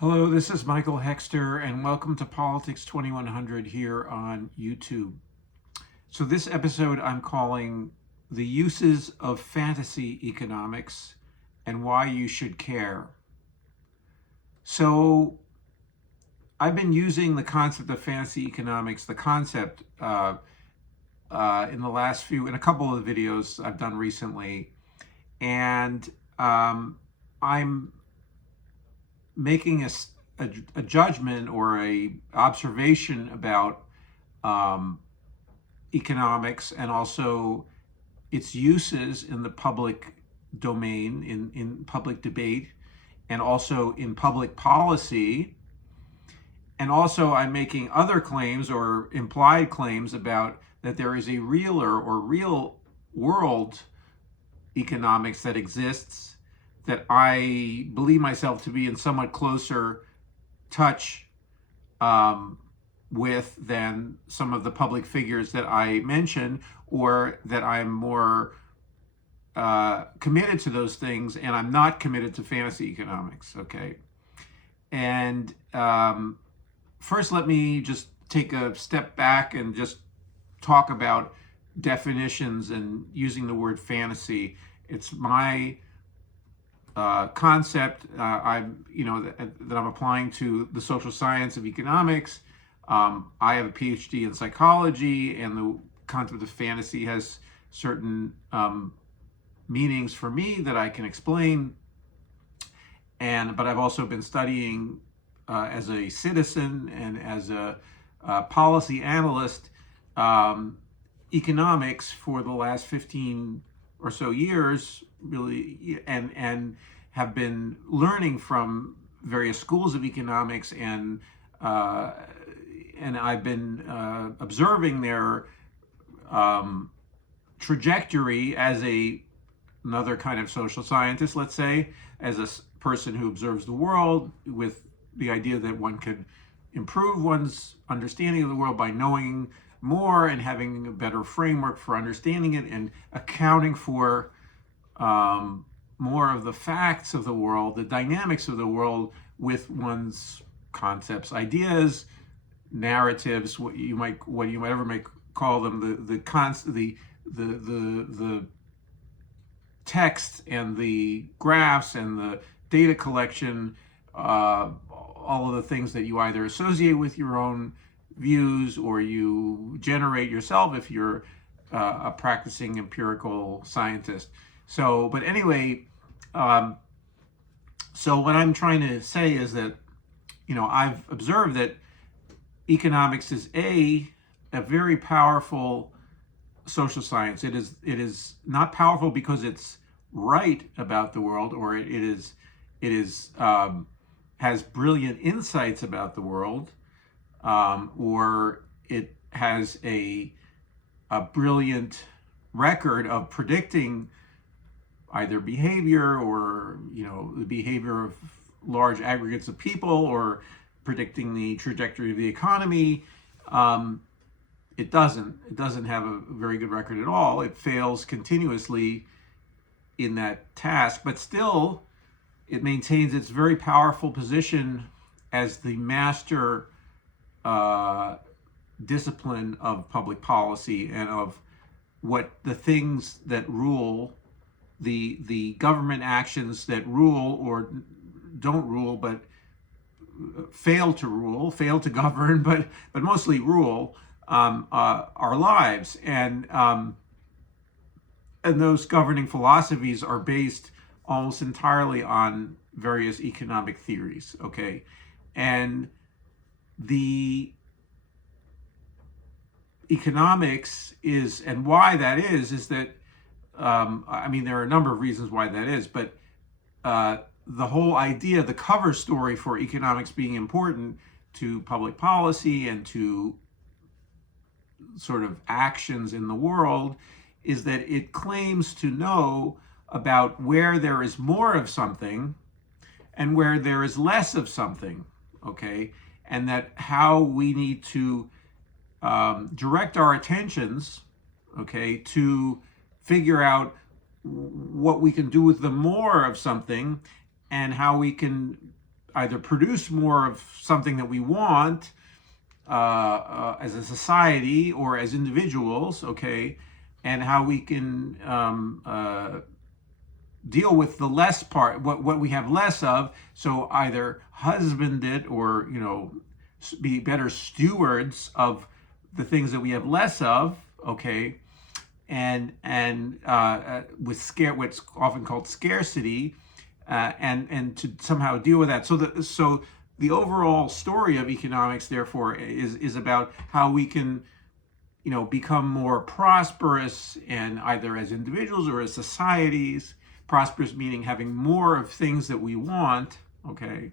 Hello, this is Michael Hexter, and welcome to Politics 2100 here on YouTube. So, this episode I'm calling The Uses of Fantasy Economics and Why You Should Care. So, I've been using the concept of fantasy economics, the concept in in a couple of videos I've done recently, and I'm making a judgment or a observation about um, economics and also its uses in the public domain, in public debate, and also in public policy. And also, I'm making other claims or implied claims about that there is a realer or real world economics that exists that I believe myself to be in somewhat closer touch um, with than some of the public figures that I mentioned, or that I'm more committed to those things, and I'm not committed to fantasy economics. Okay, and first, let me just take a step back and just talk about definitions and using the word fantasy. It's my concept that I'm applying to the social science of economics. I have a PhD in psychology, and the concept of fantasy has certain meanings for me that I can explain. But I've also been studying as a citizen and as a policy analyst economics for the last 15 or so years, really, and have been learning from various schools of economics, uh, and I've been observing their trajectory as another kind of social scientist, let's say, as a person who observes the world with the idea that one could improve one's understanding of the world by knowing more and having a better framework for understanding it and accounting for more of the facts of the world, the dynamics of the world with one's concepts, ideas, narratives, what you might ever may call them, the text and the graphs and the data collection, all of the things that you either associate with your own views or you generate yourself if you're a practicing empirical scientist. So, but anyway, so what I'm trying to say is that, I've observed that economics is a very powerful social science. It is not powerful because it's right about the world, or it has brilliant insights about the world, or it has a brilliant record of predicting either behavior or the behavior of large aggregates of people, or predicting the trajectory of the economy. It doesn't have a very good record at all. It fails continuously in that task, but still it maintains its very powerful position as the master discipline of public policy and of what the things that rule, the government actions that rule or don't rule, but fail to govern, but mostly rule our lives. And those governing philosophies are based almost entirely on various economic theories. Okay, and the economics is, and why that is that I mean, there are a number of reasons why that is, but the whole idea, the cover story for economics being important to public policy and to sort of actions in the world, is that it claims to know about where there is more of something and where there is less of something. Okay, and that how we need to direct our attentions, okay, to figure out what we can do with the more of something, and how we can either produce more of something that we want as a society or as individuals, okay, and how we can deal with the less part, what we have less of. So either husband it, or be better stewards of the things that we have less of, okay, and with what's often called scarcity, and to somehow deal with that. So the overall story of economics, therefore, is about how we can become more prosperous, and either as individuals or as societies. Prosperous meaning having more of things that we want, okay,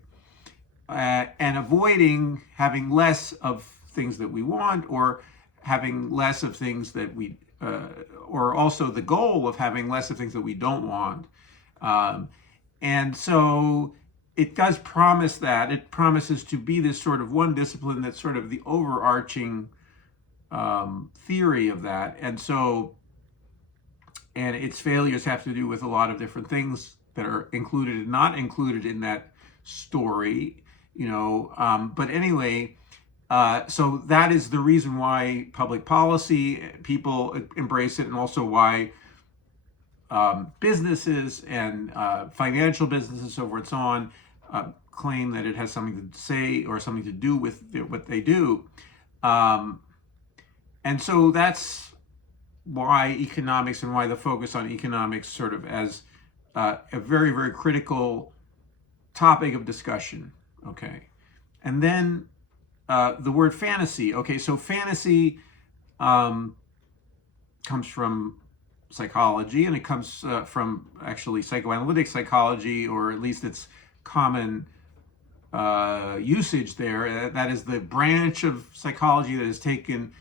and avoiding having less of things that we want, or having less of things that we, or also the goal of having less of things that we don't want. And so it does promise that. It promises to be this sort of one discipline that's sort of the overarching theory of that. And its failures have to do with a lot of different things that are included and not included in that story, but anyway, so that is the reason why public policy people embrace it, and also why businesses and financial businesses, so forth and so on, claim that it has something to say or something to do with what they do. And so that's why economics, and why the focus on economics sort of as a very, very critical topic of discussion, okay? And then the word fantasy, okay? So fantasy comes from psychology, and it comes from actually psychoanalytic psychology, or at least its common usage there. That is the branch of psychology that has taken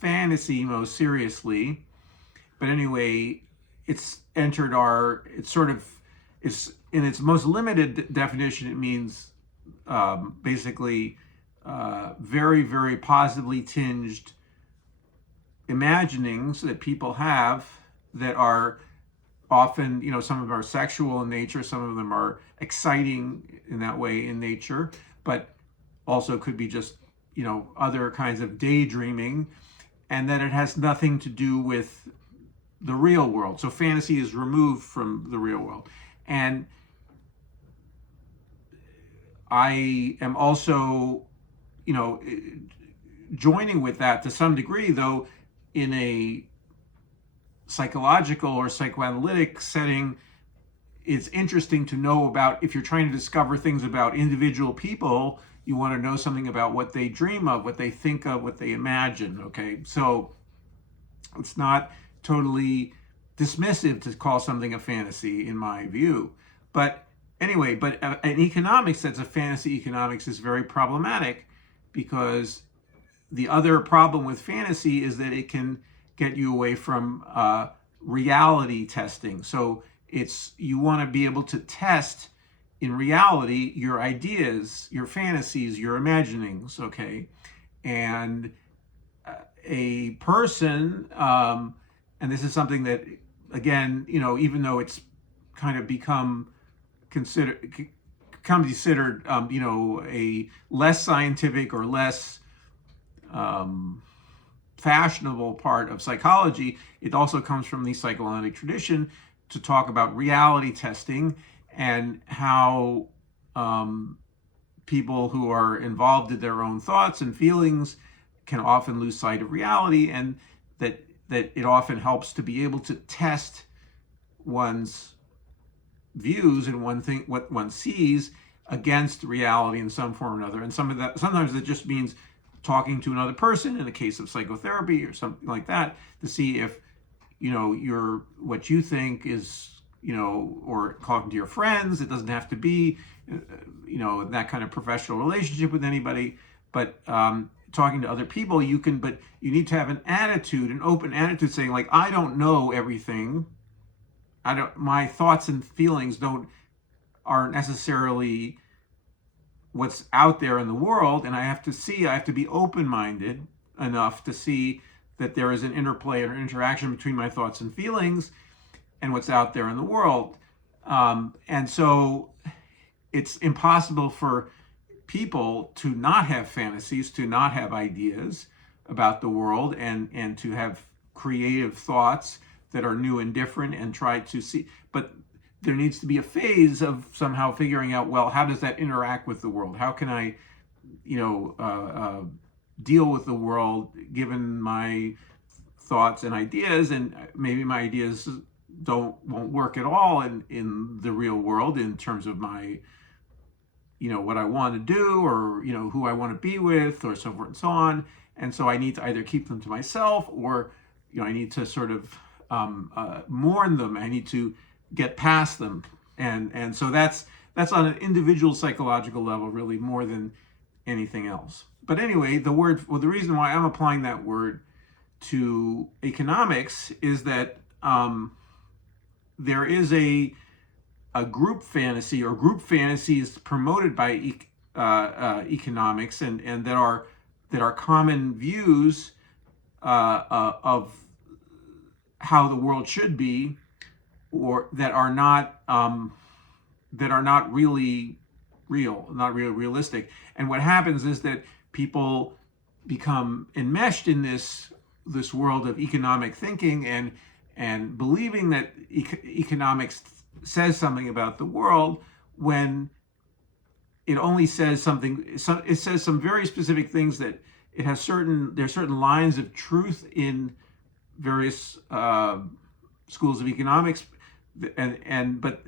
fantasy most seriously. But anyway, it's entered it's in its most limited definition, it means basically very, very positively tinged imaginings that people have, that are often, some of them are sexual in nature, some of them are exciting in that way in nature, but also could be just, other kinds of daydreaming, and that it has nothing to do with the real world. So fantasy is removed from the real world. And I am also, joining with that to some degree, though in a psychological or psychoanalytic setting. It's interesting to know about, if you're trying to discover things about individual people, you want to know something about what they dream of, what they think of, what they imagine, okay? So it's not totally dismissive to call something a fantasy, in my view. But anyway, in economics, that's a fantasy. Economics is very problematic, because the other problem with fantasy is that it can get you away from reality testing. So you want to be able to test in reality your ideas, your fantasies, your imaginings, okay? And a person, and this is something that, again, even though it's kind of become considered, a less scientific or less fashionable part of psychology, it also comes from the psychoanalytic tradition to talk about reality testing, and how people who are involved in their own thoughts and feelings can often lose sight of reality, and that it often helps to be able to test one's views and what one sees against reality in some form or another. And sometimes it just means talking to another person, in the case of psychotherapy or something like that, to see if what you think is, or talking to your friends. It doesn't have to be that kind of professional relationship with anybody, but talking to other people, but you need to have an open attitude, saying, like, I don't know everything. My thoughts and feelings aren't necessarily what's out there in the world, and I have to be open-minded enough to see that there is an interplay or interaction between my thoughts and feelings and what's out there in the world. And so it's impossible for people to not have fantasies, to not have ideas about the world, and to have creative thoughts that are new and different and try to see. But there needs to be a phase of somehow figuring out, well, how does that interact with the world? How can I, deal with the world given my thoughts and ideas, and maybe my ideas won't work at all in the real world in terms of my, what I want to do, or who I want to be with, or so forth and so on. And so I need to either keep them to myself, or I need to sort of mourn them. I need to get past them, and so that's on an individual psychological level, really, more than anything else. But anyway, the reason why I'm applying that word to economics is that there is a group fantasy, or group fantasies promoted by economics, and that are common views of how the world should be, or that are not really real, not really realistic. And what happens is that people become enmeshed in this world of economic thinking, and believing that economics says something about the world, when it only says something. It says some very specific things, that there's certain lines of truth in various schools of economics, but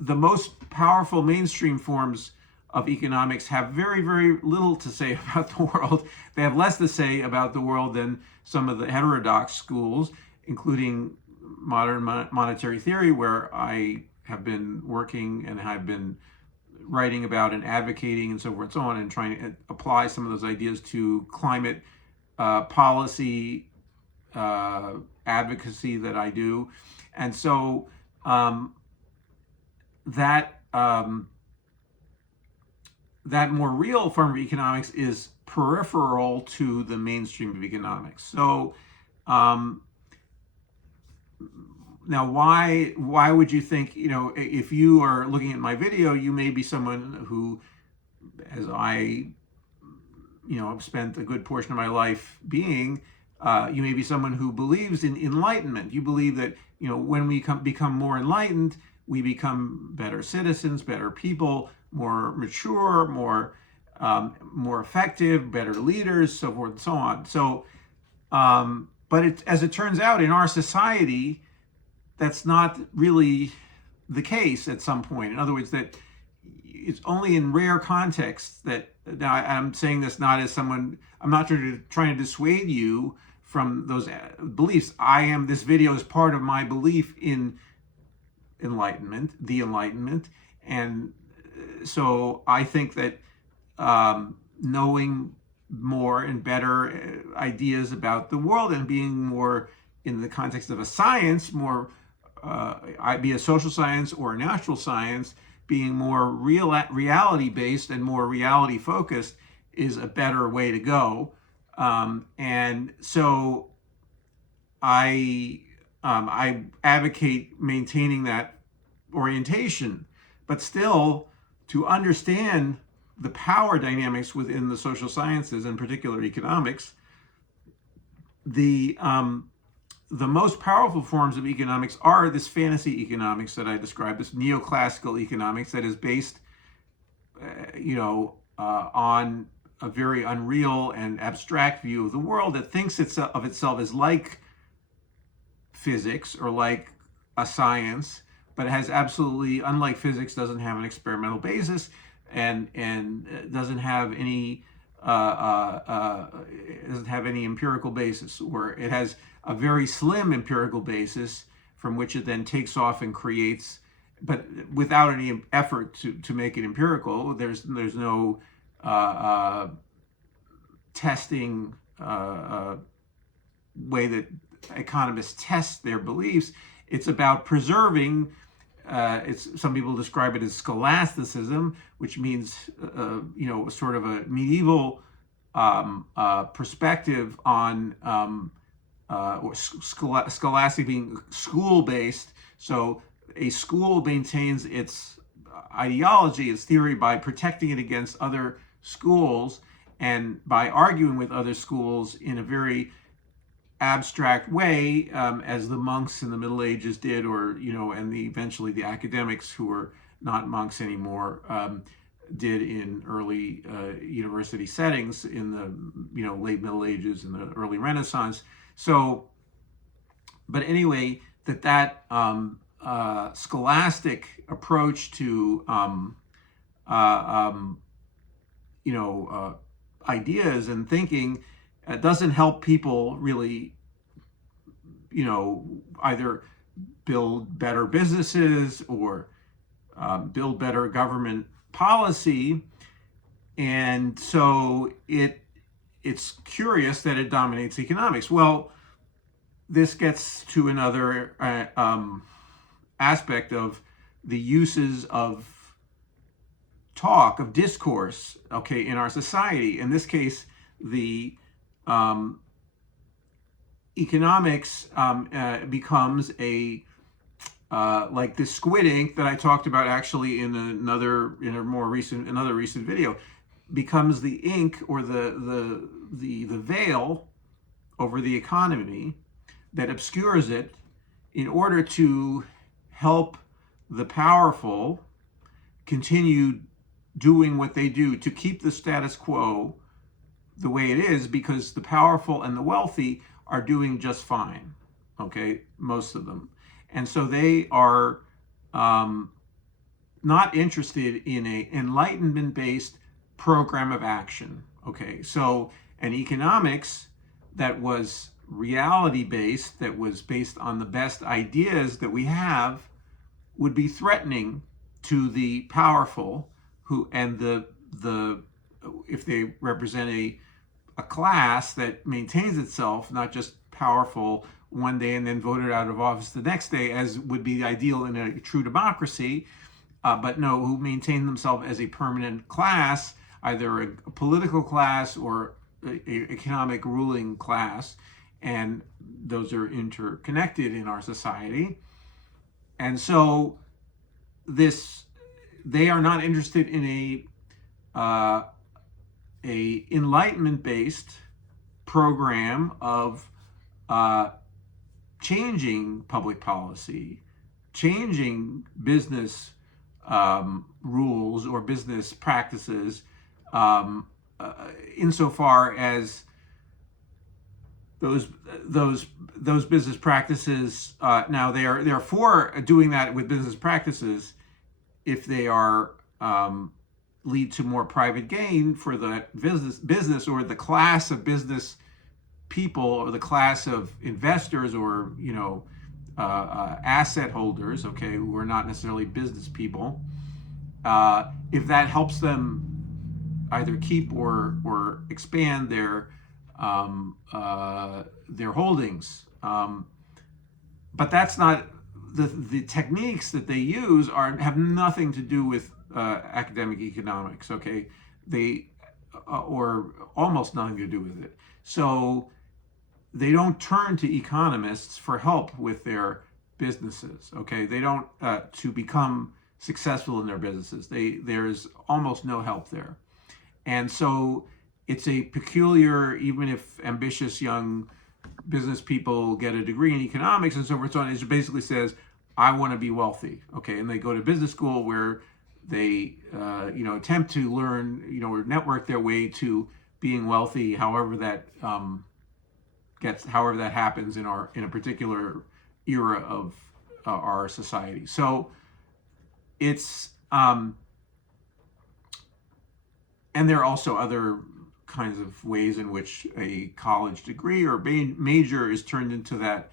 the most powerful mainstream forms of economics have very, very little to say about the world. They have less to say about the world than some of the heterodox schools, including modern monetary theory, where I have been working and have been writing about and advocating and so forth and so on, and trying to apply some of those ideas to climate policy advocacy that I do. And so that more real form of economics is peripheral to the mainstream of economics. So now, why would you think, if you are looking at my video, you may be someone who, as I, have spent a good portion of my life being, you may be someone who believes in enlightenment. You believe that, when we become more enlightened, we become better citizens, better people, more mature, more effective, better leaders, so forth and so on. So, but as it turns out, in our society, that's not really the case at some point. In other words, that it's only in rare contexts that, now I'm saying this not as someone, I'm not trying to dissuade you from those beliefs. This video is part of my belief in enlightenment, the Enlightenment. And so I think that knowing more and better ideas about the world, and being more in the context of a science, more be a social science or a natural science, being more reality based and more reality focused, is a better way to go. And so I advocate maintaining that orientation, but still, to understand the power dynamics within the social sciences, in particular economics, the most powerful forms of economics are this fantasy economics that I described, this neoclassical economics that is based, on a very unreal and abstract view of the world, that thinks of itself as like physics or like a science, but it has absolutely, unlike physics, doesn't have an experimental basis, and doesn't have any empirical basis, or it has a very slim empirical basis from which it then takes off and creates, but without any effort to make it empirical. There's no testing way that economists test their beliefs. It's about preserving. Some people describe it as scholasticism, which means sort of a medieval perspective on or scholastic being school-based. So a school maintains its ideology, its theory, by protecting it against other schools and by arguing with other schools in a very abstract way, as the monks in the Middle Ages did, or and eventually the academics who were not monks anymore did in early university settings in the late Middle Ages and the early Renaissance. So, but anyway, that scholastic approach to ideas and thinking doesn't help people really, either build better businesses or build better government policy. And so it's curious that it dominates economics. Well, this gets to another aspect of the uses of talk, of discourse, okay, in our society. In this case, the economics becomes a like this squid ink that I talked about actually in another recent video, becomes the ink or the veil over the economy that obscures it in order to help the powerful continue doing what they do to keep the status quo the way it is, because the powerful and the wealthy are doing just fine, okay, most of them. And so they are not interested in an Enlightenment-based program of action, okay? So an economics that was reality-based, that was based on the best ideas that we have, would be threatening to the powerful, who and the if they represent a class that maintains itself, not just powerful one day and then voted out of office the next day, as would be ideal in a true democracy, but no, who maintain themselves as a permanent class, either a political class or an economic ruling class, and those are interconnected in our society. And so they are not interested in a Enlightenment-based program of changing public policy, changing business rules or business practices, insofar as those business practices. Now they're for doing that with business practices if they are lead to more private gain for the business or the class of business people or the class of investors or asset holders, okay, who are not necessarily business people. If that helps them either keep or expand their holdings, but that's not the techniques that they use have nothing to do with academic economics, okay? They or almost nothing to do with it. So they don't turn to economists for help with their businesses, okay? They don't to become successful in their businesses. There's almost no help there. And so it's a peculiar, even if ambitious young business people get a degree in economics and so forth, so on, it basically says, I want to be wealthy, okay? And they go to business school where they attempt to learn, or network their way to being wealthy, however that happens in a particular era of our society. So it's and there are also other kinds of ways in which a college degree or major is turned into that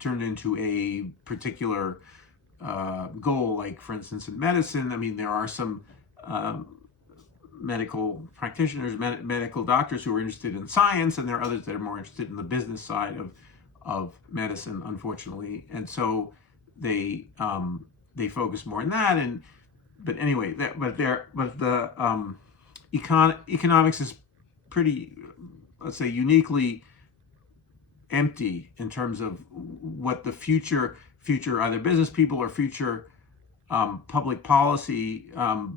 turned into a particular goal, like for instance in medicine. I mean, there are some medical practitioners, medical doctors who are interested in science, and there are others that are more interested in the business side of medicine, unfortunately. And so they focus more on that. But anyway, economics is pretty, let's say, uniquely empty in terms of what the future future either business people or future public policy, not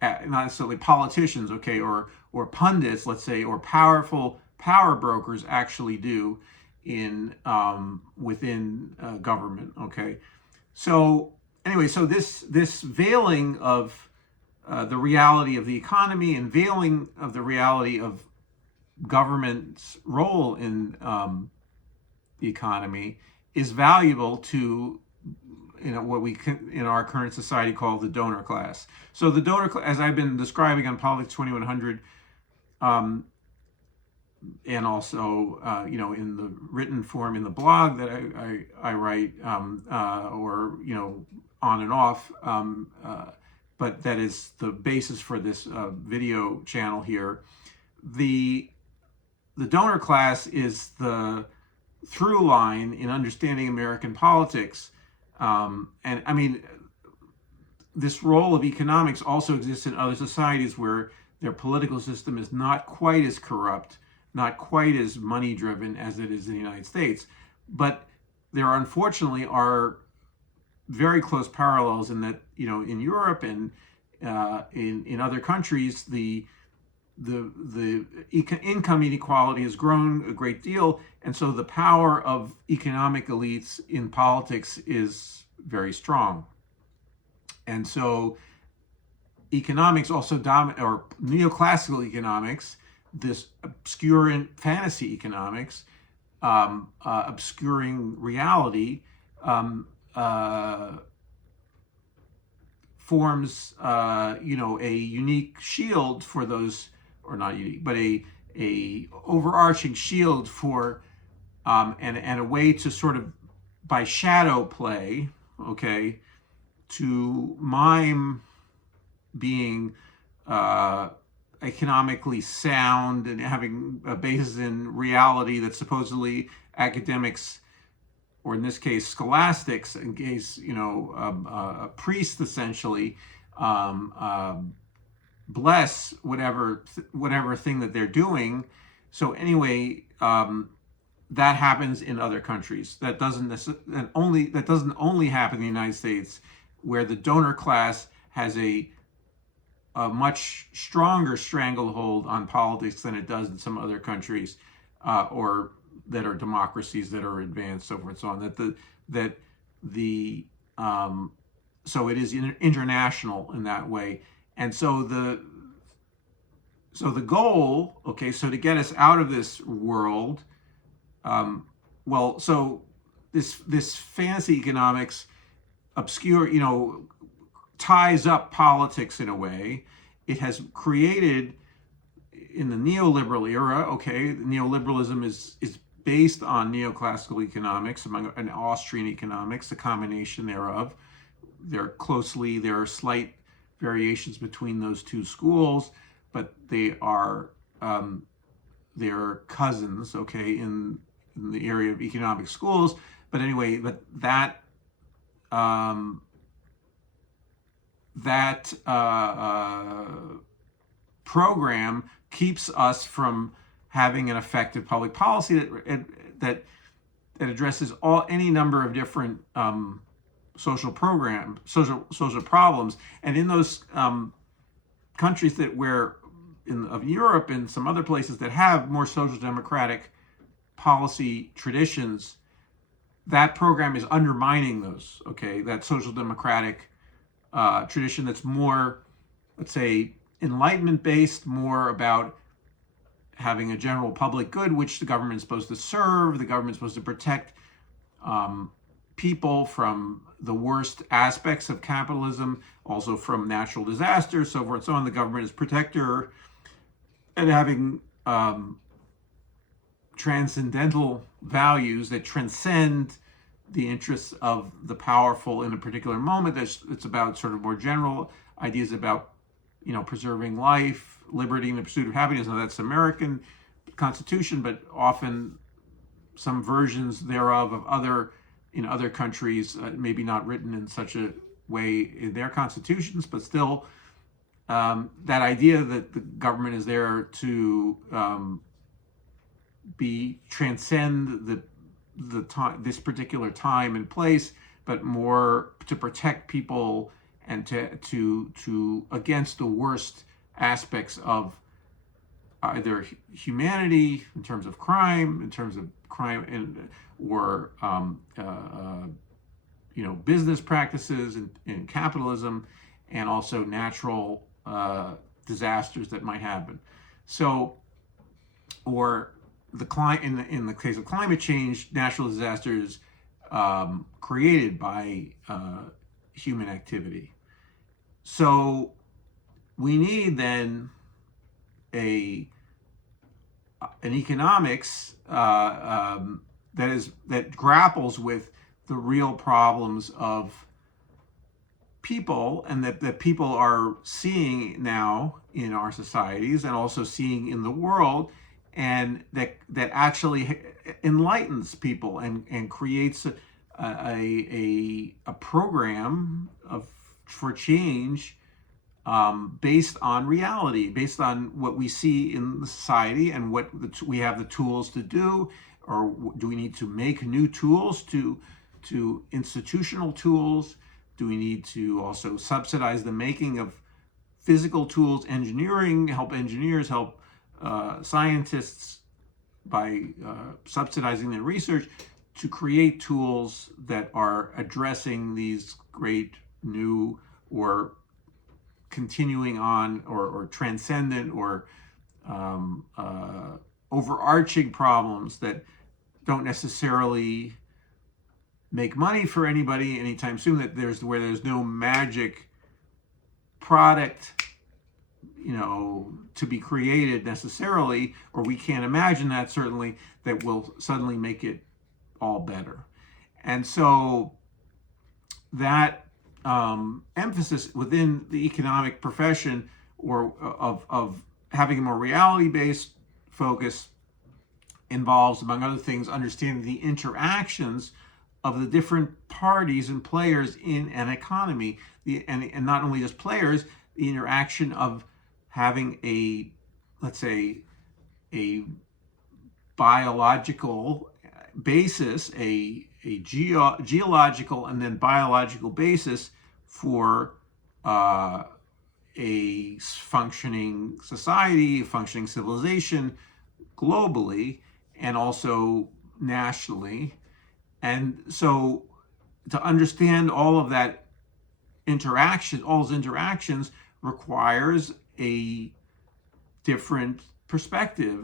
necessarily politicians, okay, or pundits, let's say, or powerful power brokers actually do in within government, okay. So anyway, so this veiling of the reality of the economy and veiling of the reality of government's role in the economy is valuable to what we can, in our current society, call the donor class. So the donor class, as I've been describing on Politics 2100, and also in the written form in the blog that I write, or on and off, but that is the basis for this video channel here. The donor class is the through line in understanding American politics. And I mean, this role of economics also exists in other societies where their political system is not quite as corrupt, not quite as money driven as it is in the United States. But there unfortunately are very close parallels in that, in Europe and in other countries, the income inequality has grown a great deal, and so the power of economic elites in politics is very strong. And so economics also or neoclassical economics, this obscure fantasy economics, obscuring reality, forms a unique shield for those, or not unique, but a overarching shield for and a way to sort of, by shadow play, okay, to mime being economically sound and having a basis in reality that supposedly academics, or in this case scholastics, in case a priest essentially, bless whatever thing that they're doing. So anyway, that happens in other countries. That doesn't only happen in the United States, where the donor class has a much stronger stranglehold on politics than it does in some other countries, or that are democracies that are advanced, so forth and so on. So it is international in that way. And so the goal, okay, so to get us out of this world, so this fantasy economics ties up politics in a way. It has created, in the neoliberal era, okay, neoliberalism is based on neoclassical economics and Austrian economics, the combination thereof. There are slight variations between those two schools, but they're cousins, okay, in the area of economic schools. But anyway, that program keeps us from having an effective public policy that addresses any number of different social problems. And in those countries of Europe and some other places that have more social democratic policy traditions, that program is undermining those, okay, that social democratic tradition that's more, let's say, Enlightenment based, more about having a general public good, which the government is supposed to serve. The government is supposed to protect people from the worst aspects of capitalism, also from natural disasters, so forth and so on. The government is protector, and having transcendental values that transcend the interests of the powerful in a particular moment. It's about sort of more general ideas about, preserving life, liberty, and the pursuit of happiness. Now that's American Constitution, but often some versions thereof in other countries, maybe not written in such a way in their constitutions, but still that idea that the government is there to be transcend the time, this particular time and place, but more to protect people and to against the worst aspects of either humanity in terms of crime, or business practices in capitalism, and also natural disasters that might happen. So, or in the case of climate change, natural disasters created by human activity. So we need then an economics that grapples with the real problems of people, and that people are seeing now in our societies and also seeing in the world, and that actually enlightens people and creates a program for change based on reality, based on what we see in the society and what we have the tools to do, or do we need to make new tools to institutional tools? Do we need to also subsidize the making of physical tools, engineering, help engineers, help scientists by subsidizing their research to create tools that are addressing these great new or continuing on or transcendent or overarching problems that don't necessarily make money for anybody anytime soon, that there's no magic product to be created necessarily, or we can't imagine that certainly, that will suddenly make it all better. And so that emphasis within the economic profession, or of having a more reality-based focus, involves, among other things, understanding the interactions of the different parties and players in an economy, and not only just players, the interaction of having let's say, a biological basis, a geological and then biological basis for a functioning society, a functioning civilization globally and also nationally. And so to understand all of that interaction, all those interactions, requires a different perspective,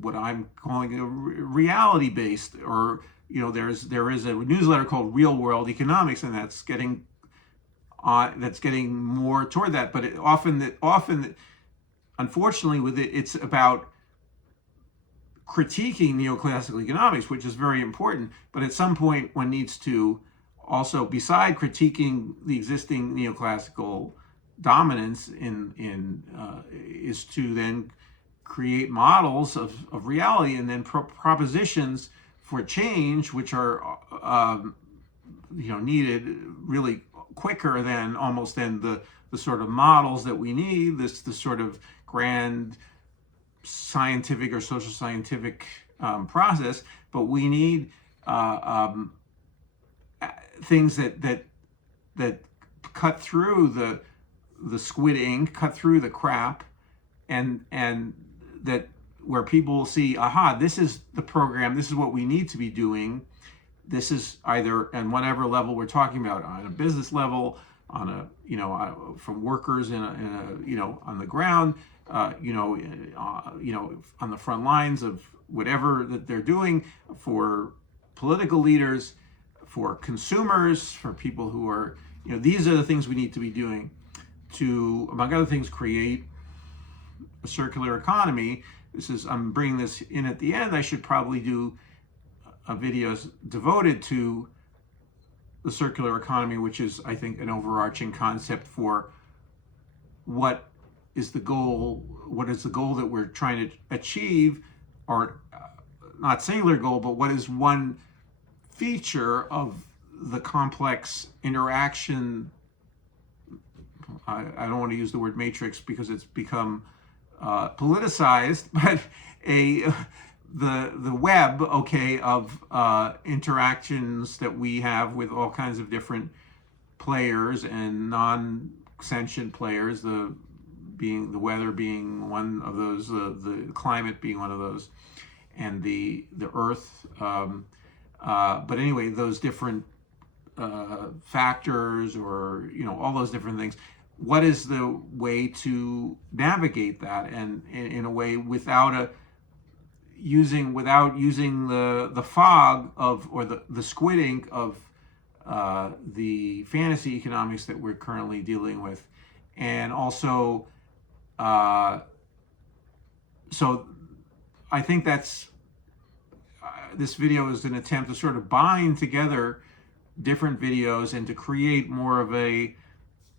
what I'm calling a reality-based, or there is a newsletter called Real World Economics, and that's getting more toward that. But often, unfortunately, with it, it's about critiquing neoclassical economics, which is very important. But at some point, one needs to also, beside critiquing the existing neoclassical dominance is to then create models of reality, and then propositions for change, which are needed really quicker than the sort of models that we need, this sort of grand scientific or social scientific process. But we need things that cut through the squid ink, cut through the crap, and that where people will see, aha, this is the program, this is what we need to be doing. This is either on whatever level we're talking about, on a business level, on a from workers in a on the ground, on the front lines of whatever that they're doing, for political leaders, for consumers, for people who are, these are the things we need to be doing to, among other things, create a circular economy. I'm bringing this in at the end. I should probably do a video devoted to the circular economy, which is, I think, an overarching concept for what is the goal that we're trying to achieve, or not singular goal, but what is one feature of the complex interaction. I don't want to use the word matrix because it's become politicized, but the web, okay, of interactions that we have with all kinds of different players and non-sentient players, the weather being one of those, the climate being one of those, and the earth. But anyway, those different factors, or all those different things. What is the way to navigate that, and in a way without using the fog of, or the squid ink of the fantasy economics that we're currently dealing with. And also, so I think that's this video is an attempt to sort of bind together different videos and to create more of a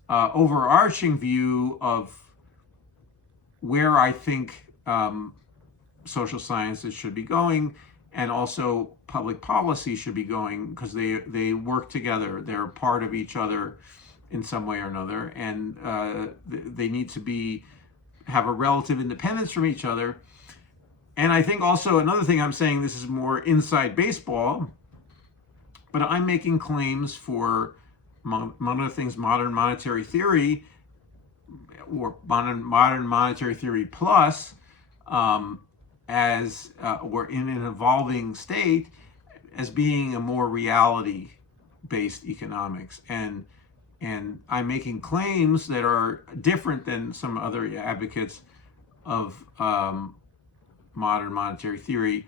overarching view of where I think social sciences should be going, and also public policy should be going, because they work together. They're part of each other in some way or another, and they need to have a relative independence from each other. And I think also another thing I'm saying, this is more inside baseball, but I'm making claims for, among other things, modern monetary theory, or modern monetary theory plus, as we're in an evolving state, as being a more reality-based economics. And I'm making claims that are different than some other advocates of modern monetary theory,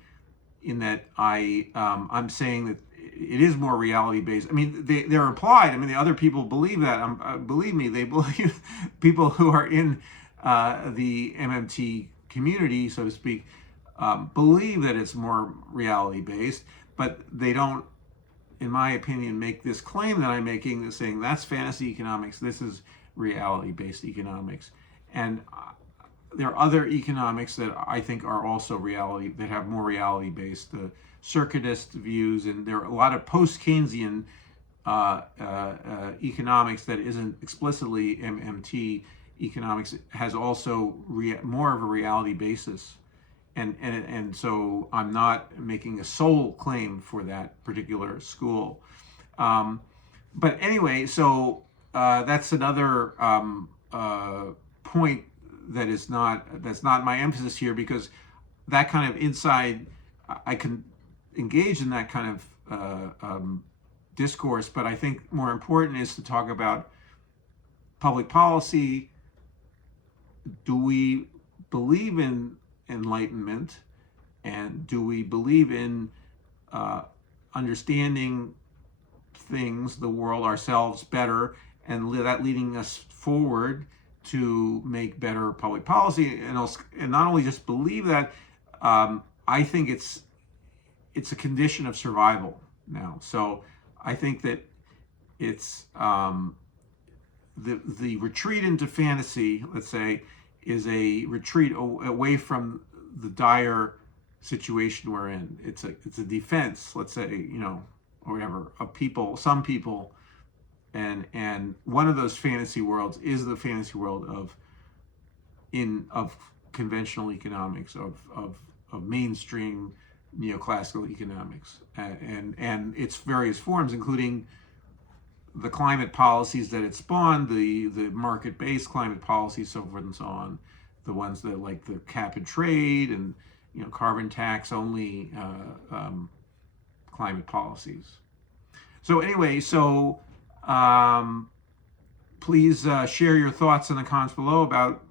in that I'm saying that it is more reality-based. I mean, they're applied. I mean, the other people believe that. Believe me, they believe, people who are in the MMT community, so to speak, believe that it's more reality-based, but they don't, in my opinion, make this claim that I'm making, saying that's fantasy economics, this is reality-based economics. And there are other economics that I think are also reality, that have more reality-based, circuitist views, and there are a lot of post-Keynesian economics that isn't explicitly MMT economics, has also more of a reality basis. And so I'm not making a sole claim for that particular school. But anyway, so that's another point that's not my emphasis here, because that kind of inside, I can engage in that kind of discourse, but I think more important is to talk about public policy. Do we believe in Enlightenment, and do we believe in understanding things, the world, ourselves better, and that leading us forward to make better public policy? And not only just believe that, I think it's a condition of survival now. So I think that it's the retreat into fantasy, let's say, is a retreat away from the dire situation we're in. It's a defense, let's say, or whatever, of people, some people, and one of those fantasy worlds is the fantasy world of conventional economics, of mainstream neoclassical economics, and its various forms, including the climate policies that it spawned, the market-based climate policies, so forth and so on, the ones that, like the cap and trade and carbon tax only climate policies. So anyway, so please share your thoughts in the comments below about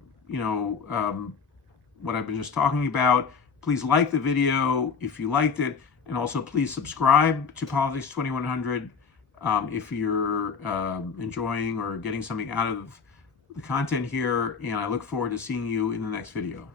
what I've been just talking about. Please like the video if you liked it, and also please subscribe to Politics 2100 if you're enjoying or getting something out of the content here, and I look forward to seeing you in the next video.